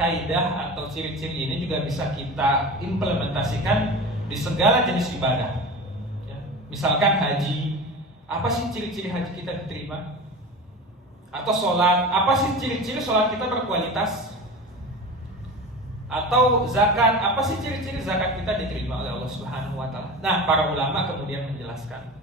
kaidah atau ciri-ciri ini juga bisa kita implementasikan di segala jenis ibadah. Ya. Misalkan haji, apa sih ciri-ciri haji kita diterima? Atau sholat, apa sih ciri-ciri sholat kita berkualitas? Atau zakat, apa sih ciri-ciri zakat kita diterima oleh Allah Subhanahu wa Ta'ala? Nah, para ulama kemudian menjelaskan.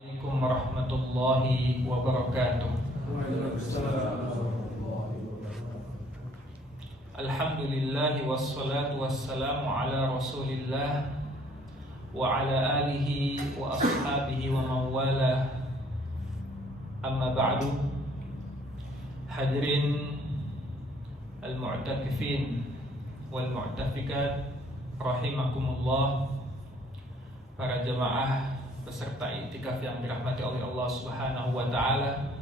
Assalamualaikum warahmatullahi wabarakatuh. Alhamdulillah wassalatu wassalamu ala Rasulillah wa ala alihi wa ashabihi wa mawala. Amma ba'du. Hadirin al-mu'takifin wal mu'tafikat rahimakumullah, para jemaah peserta iktikaf yang dirahmati oleh Allah Subhanahu wa Ta'ala.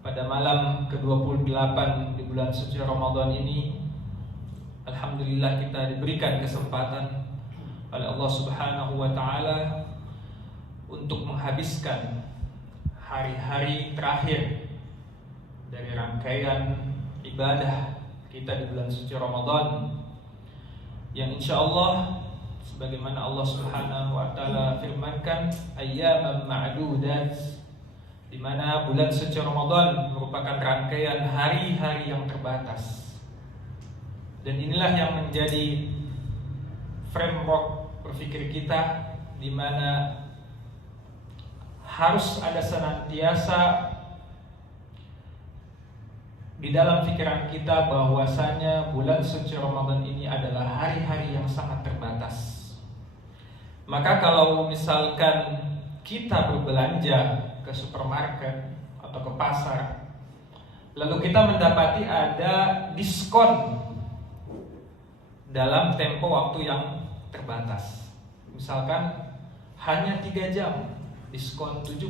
Pada malam ke-28 di bulan suci Ramadan ini, alhamdulillah kita diberikan kesempatan oleh Allah Subhanahu wa Ta'ala untuk menghabiskan hari-hari terakhir dari rangkaian ibadah kita di bulan suci Ramadan, yang insyaallah sebagaimana Allah Subhanahu wa Ta'ala firmankan, ayyaman ma'dudat, di mana bulan suci Ramadan merupakan rangkaian hari-hari yang terbatas. Dan inilah yang menjadi framework berpikir kita, di mana harus ada senantiasa di dalam pikiran kita bahwasanya bulan suci Ramadan ini adalah hari-hari yang sangat terbatas. Maka kalau misalkan kita berbelanja ke supermarket atau ke pasar, lalu kita mendapati ada diskon dalam tempo waktu yang terbatas, misalkan hanya 3 jam, diskon 70%,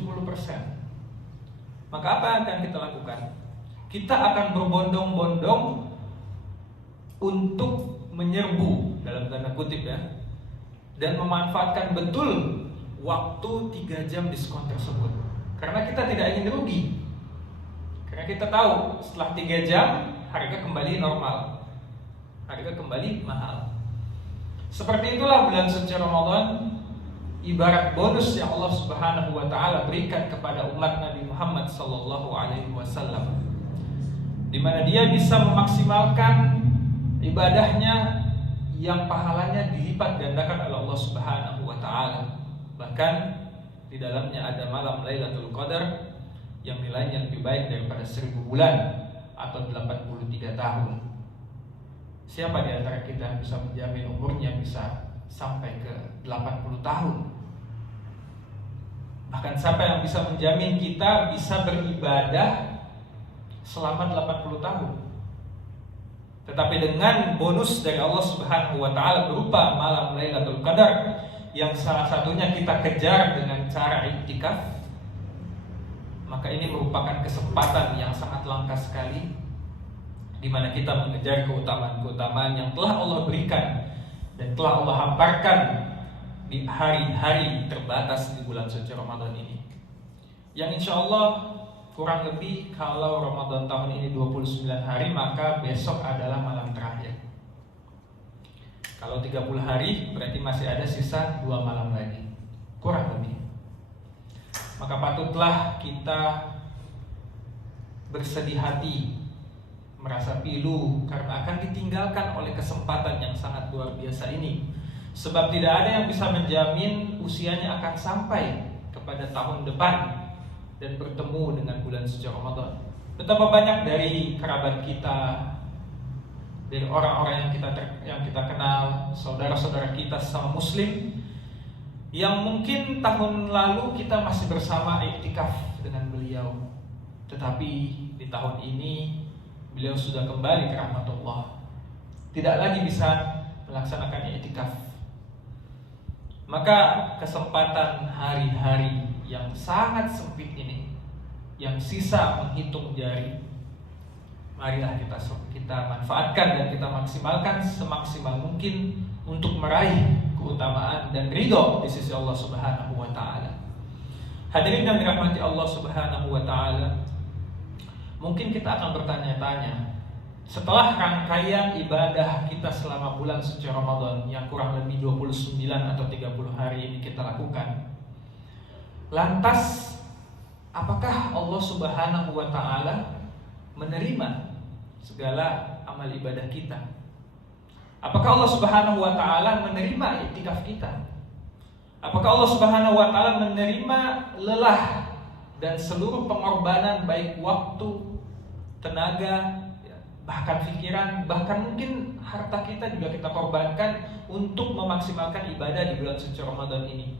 maka apa yang akan kita lakukan? Kita akan berbondong-bondong untuk menyerbu, dalam tanda kutip ya, dan memanfaatkan betul waktu 3 jam diskon tersebut. Karena kita tidak ingin rugi. Karena kita tahu setelah 3 jam harga kembali normal, harga kembali mahal. Seperti itulah bulan suci Ramadan, ibarat bonus yang Allah Subhanahu wa Ta'ala berikan kepada umat Nabi Muhammad sallallahu alaihi wasallam, di mana dia bisa memaksimalkan ibadahnya yang pahalanya dilipat gandakan oleh Allah Subhanahu wa Ta'ala. Bahkan di dalamnya ada malam Lailatul Qadar yang nilainya lebih baik daripada 1000 bulan atau 83 tahun. Siapa di antara kita bisa menjamin umurnya bisa sampai ke 80 tahun? Bahkan siapa yang bisa menjamin kita bisa beribadah selama 80 tahun? Tetapi dengan bonus dari Allah Subhanahu wa Ta'ala berupa malam Lailatul Qadar, yang salah satunya kita kejar dengan cara iktikaf, maka ini merupakan kesempatan yang sangat langka sekali, di mana kita mengejar keutamaan-keutamaan yang telah Allah berikan dan telah Allah hamparkan di hari-hari terbatas di bulan suci Ramadan ini. Yang insya Allah kurang lebih kalau Ramadan tahun ini 29 hari, maka besok adalah malam terakhir. Kalau 30 hari berarti masih ada sisa 2 malam lagi, kurang lebih. Maka patutlah kita bersedih hati, merasa pilu karena akan ditinggalkan oleh kesempatan yang sangat luar biasa ini. Sebab tidak ada yang bisa menjamin usianya akan sampai kepada tahun depan dan bertemu dengan bulan suci Ramadan. Betapa banyak dari kerabat kita, dari orang-orang yang kita kenal, saudara-saudara kita sesama muslim, yang mungkin tahun lalu kita masih bersama iktikaf dengan beliau, tetapi di tahun ini beliau sudah kembali ke rahmatullah, tidak lagi bisa melaksanakan iktikaf. Maka kesempatan hari-hari yang sangat sempit ini, yang sisa menghitung jari, marilah kita manfaatkan dan kita maksimalkan semaksimal mungkin untuk meraih keutamaan dan ridho di sisi Allah Subhanahu wa taala. Hadirin yang dirahmati Allah Subhanahu wa taala, mungkin kita akan bertanya-tanya, setelah rangkaian ibadah kita selama bulan suci Ramadan yang kurang lebih 29 atau 30 hari ini kita lakukan, lantas apakah Allah Subhanahu wa taala menerima segala amal ibadah kita? Apakah Allah Subhanahu wa taala menerima iktikaf kita? Apakah Allah Subhanahu wa taala menerima lelah dan seluruh pengorbanan baik waktu, tenaga, bahkan pikiran, bahkan mungkin harta kita juga kita korbankan untuk memaksimalkan ibadah di bulan suci Ramadan ini?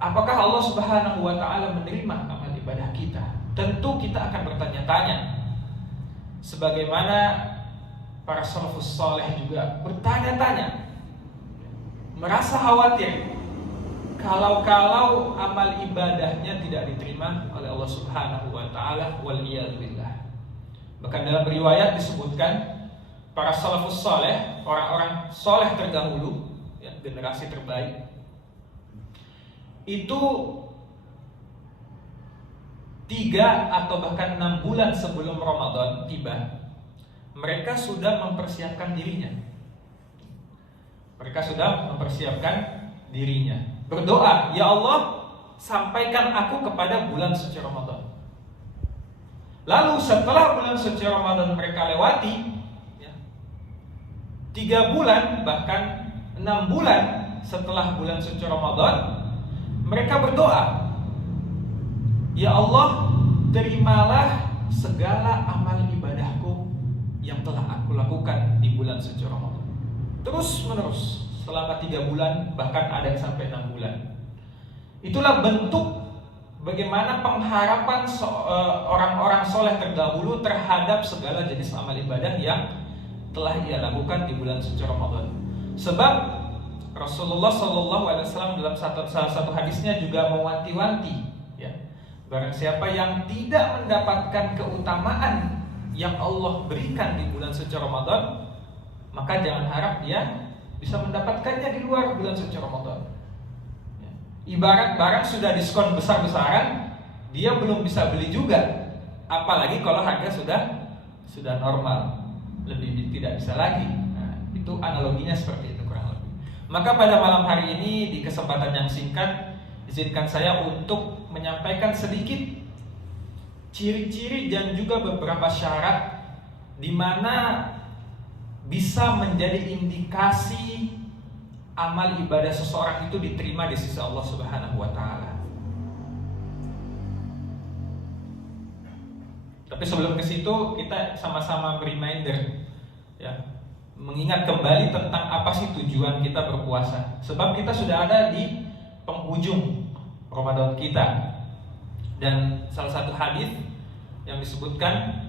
Apakah Allah Subhanahu wa taala menerima amal ibadah kita? Tentu kita akan bertanya-tanya. Sebagaimana para salafus saleh juga bertanya-tanya, merasa khawatir kalau amal ibadahnya tidak diterima oleh Allah Subhanahu wa taala, wal iyad billah. Bahkan dalam riwayat disebutkan para salafus saleh, orang-orang saleh terdahulu, ya, generasi terbaik, itu 3 atau bahkan 6 bulan sebelum Ramadan tiba, mereka sudah mempersiapkan dirinya. Mereka sudah mempersiapkan dirinya. Berdoa, ya Allah, sampaikan aku kepada bulan suci Ramadan. Lalu setelah bulan suci Ramadan mereka lewati, ya, 3 bulan bahkan 6 bulan setelah bulan suci Ramadan, mereka berdoa, ya Allah, terimalah segala amal ibadahku yang telah aku lakukan di bulan suci Ramadan. Terus menerus selama 3 bulan, bahkan ada yang sampai 6 bulan. Itulah bentuk bagaimana pengharapan orang-orang soleh terdahulu terhadap segala jenis amal ibadah yang telah ia lakukan di bulan suci Ramadan. Sebab Rasulullah SAW dalam salah satu hadisnya juga mewanti-wanti, ya, barang siapa yang tidak mendapatkan keutamaan yang Allah berikan di bulan suci Ramadan, maka jangan harap dia bisa mendapatkannya di luar bulan suci Ramadan. Ya. Ibarat barang sudah diskon besar-besaran, dia belum bisa beli juga. Apalagi kalau harga sudah normal, lebih tidak bisa lagi. Nah, itu analoginya seperti itu kurang lebih. Maka pada malam hari ini di kesempatan yang singkat, izinkan saya untuk menyampaikan sedikit ciri-ciri dan juga beberapa syarat di mana bisa menjadi indikasi amal ibadah seseorang itu diterima di sisi Allah Subhanahu wa taala. Tapi sebelum ke situ kita sama-sama reminder, ya, mengingat kembali tentang apa sih tujuan kita berpuasa. Sebab kita sudah ada di penghujung Ramadan kita. Dan salah satu hadis yang disebutkan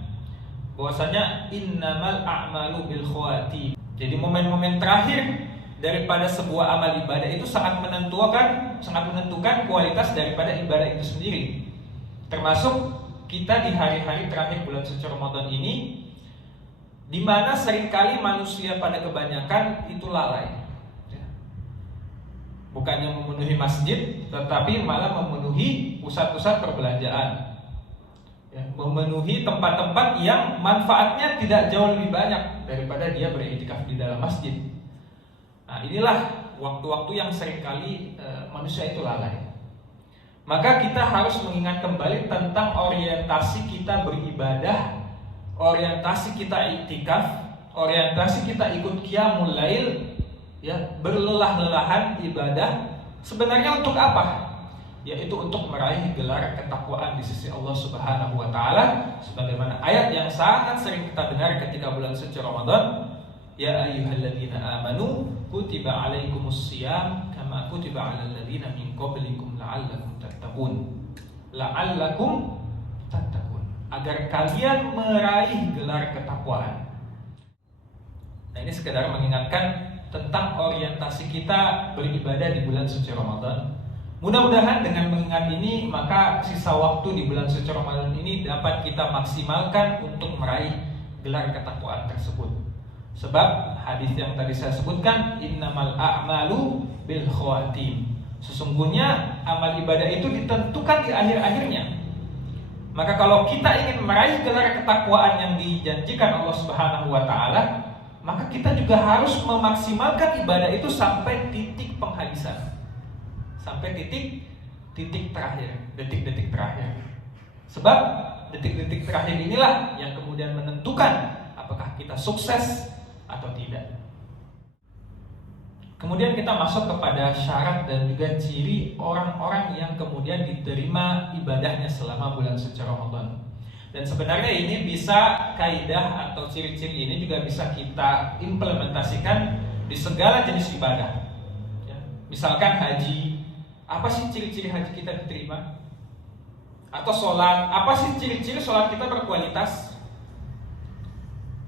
bahwasanya innamal a'malu bil khawati. Jadi momen-momen terakhir daripada sebuah amal ibadah itu sangat menentukan kualitas daripada ibadah itu sendiri. Termasuk kita di hari-hari terakhir bulan suci Ramadan ini, di mana seringkali manusia pada kebanyakan itu lalai. Bukannya memenuhi masjid, tetapi malah memenuhi pusat-pusat perbelanjaan, ya, memenuhi tempat-tempat yang manfaatnya tidak jauh lebih banyak daripada dia beriktikaf di dalam masjid. Nah, inilah waktu-waktu yang seringkali manusia itu lalai. Maka kita harus mengingat kembali tentang orientasi kita beribadah, orientasi kita iktikaf, orientasi kita ikut qiyamul lail, ya, berlelah-lelahan ibadah sebenarnya untuk apa? Yaitu untuk meraih gelar ketakwaan di sisi Allah Subhanahu wa taala, sebagaimana ayat yang sangat sering kita dengar ketika bulan suci Ramadan, ya ayyuhalladzina amanu kutiba alaikumusiyam kama kutiba alal ladzina min qablikum la'allakum tattaqun, agar kalian meraih gelar ketakwaan. Nah, ini sekedar mengingatkan tentang orientasi kita beribadah di bulan suci Ramadan. Mudah-mudahan dengan mengingat ini, maka sisa waktu di bulan suci Ramadan ini dapat kita maksimalkan untuk meraih gelar ketakwaan tersebut. Sebab hadis yang tadi saya sebutkan, innamal a'malu bil khawatim. Sesungguhnya amal ibadah itu ditentukan di akhir-akhirnya. Maka kalau kita ingin meraih gelar ketakwaan yang dijanjikan Allah Subhanahu wa taala, maka kita juga harus memaksimalkan ibadah itu sampai titik penghabisan. Sampai titik terakhir, detik-detik terakhir. Sebab detik-detik terakhir inilah yang kemudian menentukan apakah kita sukses atau tidak. Kemudian kita masuk kepada syarat dan juga ciri orang-orang yang kemudian diterima ibadahnya selama bulan suci Ramadan. Dan sebenarnya ini bisa kaidah atau ciri-ciri ini juga bisa kita implementasikan di segala jenis ibadah. Ya. Misalkan haji, apa sih ciri-ciri haji kita diterima? Atau sholat, apa sih ciri-ciri sholat kita berkualitas?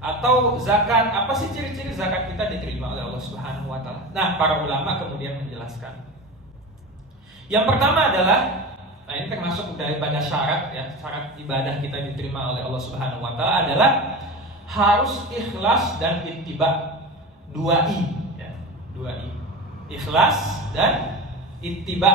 Atau zakat, apa sih ciri-ciri zakat kita diterima oleh Allah Subhanahu wa taala? Nah, para ulama kemudian menjelaskan. Yang pertama adalah, nah ini termasuk daripada syarat ya, syarat ibadah kita diterima oleh Allah Subhanahu wa taala adalah harus ikhlas dan ittiba. 2 I ya, 2 I. Ikhlas dan ittiba.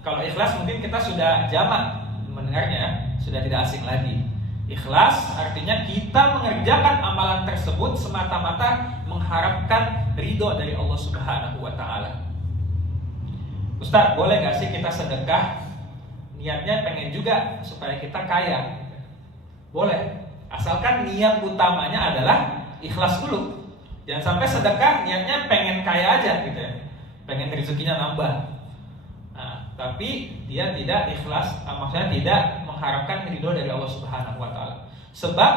Kalau ikhlas mungkin kita sudah jamak mendengarnya, sudah tidak asing lagi. Ikhlas artinya kita mengerjakan amalan tersebut semata-mata mengharapkan ridho dari Allah Subhanahu wa taala. Ustaz, boleh gak sih kita sedekah niatnya pengen juga supaya kita kaya? Boleh, asalkan niat utamanya adalah ikhlas dulu. Jangan sampai sedekah niatnya pengen kaya aja gitu ya, pengen rezekinya nambah. Nah, tapi dia tidak ikhlas, maksudnya tidak mengharapkan ridho dari Allah Subhanahu wa taala. Sebab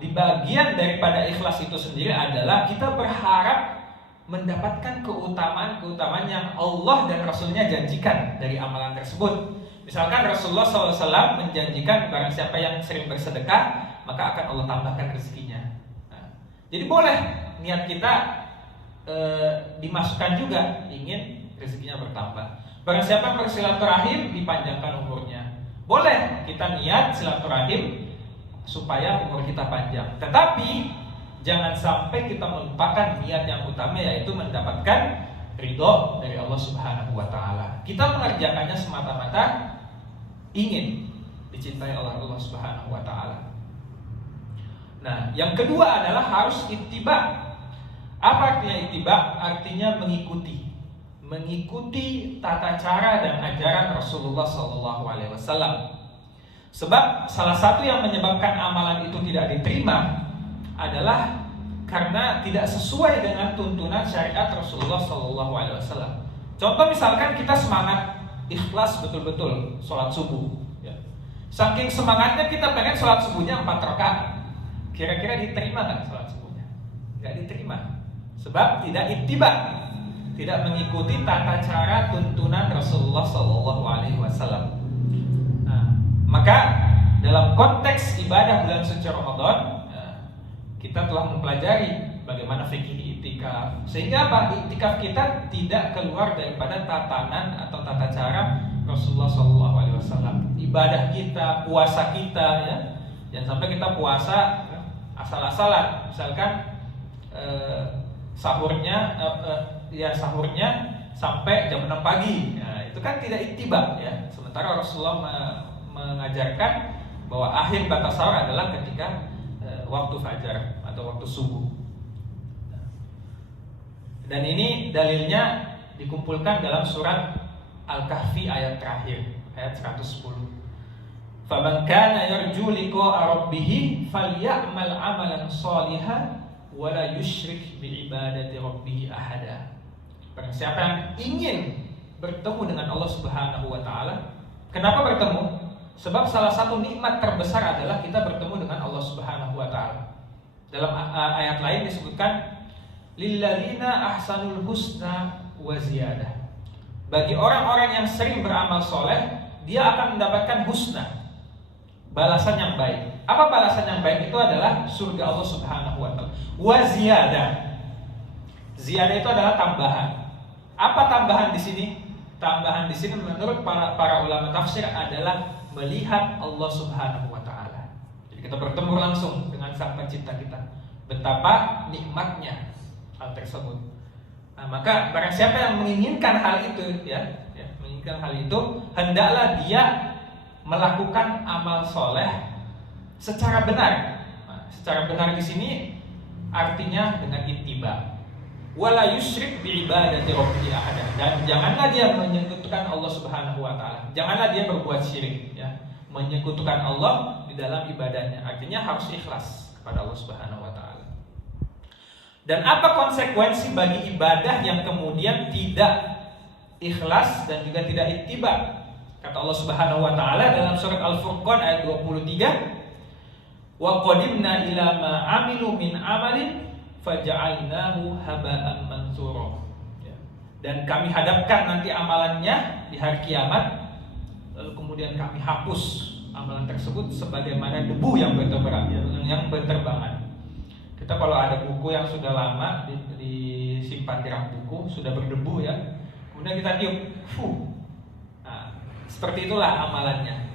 di bagian daripada ikhlas itu sendiri adalah kita berharap mendapatkan keutamaan-keutamaan yang Allah dan Rasulnya janjikan dari amalan tersebut. Misalkan Rasulullah SAW menjanjikan barang siapa yang sering bersedekah maka akan Allah tambahkan rezekinya. Nah, jadi boleh niat kita dimasukkan juga ingin rezekinya bertambah. Barang siapa bersilaturahim dipanjangkan umurnya. Boleh kita niat silaturahim supaya umur kita panjang. Tetapi jangan sampai kita melupakan niat yang utama, yaitu mendapatkan ridho dari Allah Subhanahu wa taala. Kita mengerjakannya semata-mata ingin dicintai oleh Allah Subhanahu wa taala. Nah, yang kedua adalah harus ittiba. Apa artinya ittiba? Artinya mengikuti tata cara dan ajaran Rasulullah SAW. Sebab salah satu yang menyebabkan amalan itu tidak diterima adalah karena tidak sesuai dengan tuntunan syariat Rasulullah SAW. Contoh misalkan kita semangat ikhlas betul-betul sholat subuh, ya. Saking semangatnya kita pengen sholat subuhnya 4 rakaat. Kira-kira diterima nggak sholat subuhnya? Nggak diterima. Sebab tidak ittiba, tidak mengikuti tata cara tuntunan Rasulullah SAW. Nah, maka dalam konteks ibadah bulan suci Ramadan, kita telah mempelajari bagaimana fikih iktikaf, sehingga apa? Iktikaf kita tidak keluar daripada tatanan atau tata cara Rasulullah SAW. Ibadah kita, puasa kita, ya, jangan sampai kita puasa asal-asalan. Misalkan sahurnya sampai jam 6 pagi. Nah, itu kan tidak ittiba ya. Sementara Rasulullah mengajarkan bahwa akhir batas sahur adalah ketika waktu fajar atau waktu subuh. Dan ini dalilnya dikumpulkan dalam surat Al-Kahfi ayat terakhir, ayat 110. Faman kana yarju liqa'a rabbih falyamal 'amalan shalihan wa la yusyrik bi ibadati rabbih ahada. Barang siapa yang ingin bertemu dengan Allah Subhanahu wa taala, kenapa bertemu? Sebab salah satu nikmat terbesar adalah kita bertemu dengan Allah Subhanahu wa taala. Dalam ayat lain disebutkan lilladzina ahsanul husna wa ziyadah. Bagi orang-orang yang sering beramal soleh, dia akan mendapatkan husna, balasan yang baik. Apa balasan yang baik? Itu adalah surga Allah Subhanahu wa taala. Wa ziyadah. Ziyadah itu adalah tambahan. Apa tambahan di sini? Tambahan di sini menurut para ulama tafsir adalah melihat Allah Subhanahu wa taala. Jadi kita bertemu langsung dengan Sang Pencipta kita. Betapa nikmatnya hal tersebut. Nah, maka barang siapa yang menginginkan hal itu, menginginkan hal itu, hendaklah dia melakukan amal soleh secara benar. Nah, secara benar di sini artinya dengan ittiba. Wala yusyrik bi ibadati rabbihi ahada. Dan janganlah dia menyekutukan Allah Subhanahu wa taala. Janganlah dia berbuat syirik, menyekutukan Allah di dalam ibadahnya. Artinya harus ikhlas kepada Allah Subhanahu wa taala. Dan apa konsekuensi bagi ibadah yang kemudian tidak ikhlas dan juga tidak ittiba? Kata Allah Subhanahu wa taala dalam surat Al-Furqan ayat 23, "Wa qadimna ila ma 'amilu min 'amalin faja'alnahu haba'an mansura." Dan kami hadapkan nanti amalannya di hari kiamat, lalu kemudian kami hapus amalan tersebut sebagaimana debu yang berterbangan. Kita kalau ada buku yang sudah lama disimpan di rak buku, sudah berdebu kemudian kita tiup, nah, seperti itulah amalannya,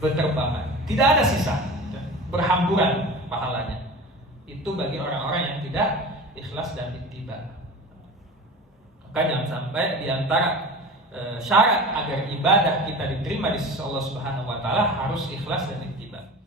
berterbangan, tidak ada sisa, berhamburan pahalanya. Itu bagi orang-orang yang tidak ikhlas dan ittiba. Maka jangan sampai diantara syarat agar ibadah kita diterima di sisi Allah Subhanahu wa taala harus ikhlas dan ittiba.